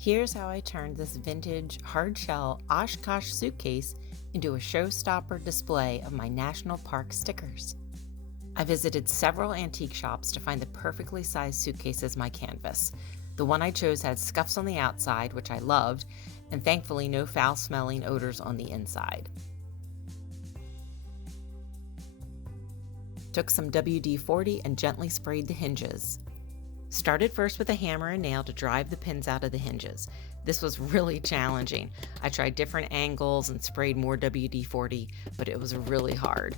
Here's how I turned this vintage hardshell Oshkosh suitcase into a showstopper display of my national park stickers. I visited several antique shops to find the perfectly sized suitcase as my canvas. The one I chose had scuffs on the outside, which I loved, and thankfully no foul smelling odors on the inside. Took some WD-40 and gently sprayed the hinges. Started first with a hammer and nail to drive the pins out of the hinges. This was really challenging. I tried different angles and sprayed more WD-40, but it was really hard.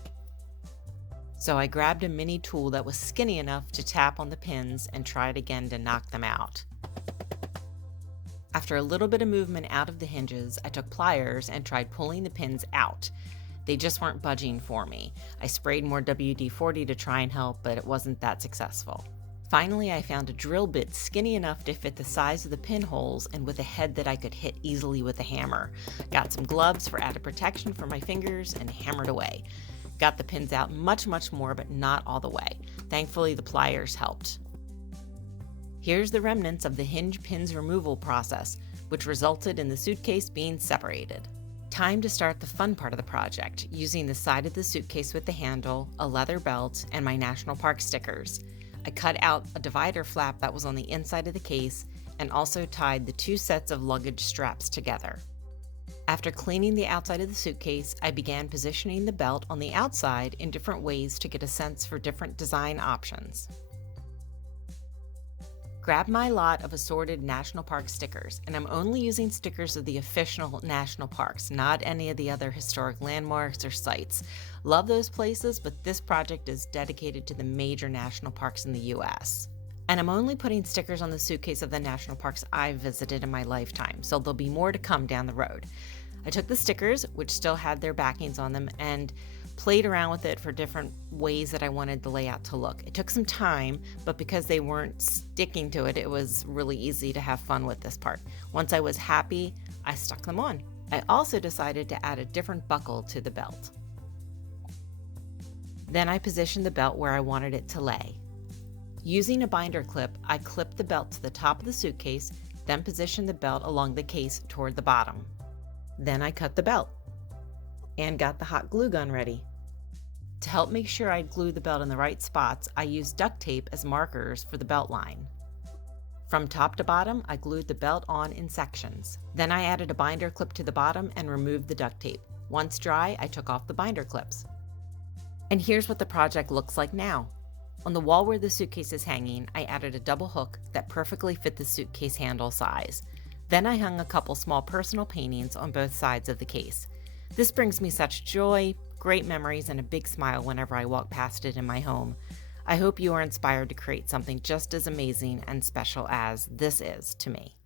So I grabbed a mini tool that was skinny enough to tap on the pins and tried again to knock them out. After a little bit of movement out of the hinges, I took pliers and tried pulling the pins out. They just weren't budging for me. I sprayed more WD-40 to try and help, but it wasn't that successful. Finally, I found a drill bit skinny enough to fit the size of the pinholes and with a head that I could hit easily with a hammer. Got some gloves for added protection for my fingers and hammered away. Got the pins out much more, but not all the way. Thankfully, the pliers helped. Here's the remnants of the hinge pins removal process, which resulted in the suitcase being separated. Time to start the fun part of the project, using the side of the suitcase with the handle, a leather belt, and my national park stickers. I cut out a divider flap that was on the inside of the case and also tied the two sets of luggage straps together. After cleaning the outside of the suitcase, I began positioning the belt on the outside in different ways to get a sense for different design options. Grab my lot of assorted national park stickers, and I'm only using stickers of the official national parks, not any of the other historic landmarks or sites. Love those places, but this project is dedicated to the major national parks in the US. And I'm only putting stickers on the suitcase of the national parks I've visited in my lifetime, so there'll be more to come down the road. I took the stickers, which still had their backings on them, and played around with it for different ways that I wanted the layout to look. It took some time, but because they weren't sticking to it, it was really easy to have fun with this part. Once I was happy, I stuck them on. I also decided to add a different buckle to the belt. Then I positioned the belt where I wanted it to lay. Using a binder clip, I clipped the belt to the top of the suitcase, then positioned the belt along the case toward the bottom. Then I cut the belt and got the hot glue gun ready. To help make sure I'd glue the belt in the right spots, I used duct tape as markers for the belt line. From top to bottom, I glued the belt on in sections. Then I added a binder clip to the bottom and removed the duct tape. Once dry, I took off the binder clips. And here's what the project looks like now. On the wall where the suitcase is hanging, I added a double hook that perfectly fit the suitcase handle size. Then I hung a couple small personal paintings on both sides of the case. This brings me such joy, great memories, and a big smile whenever I walk past it in my home. I hope you are inspired to create something just as amazing and special as this is to me.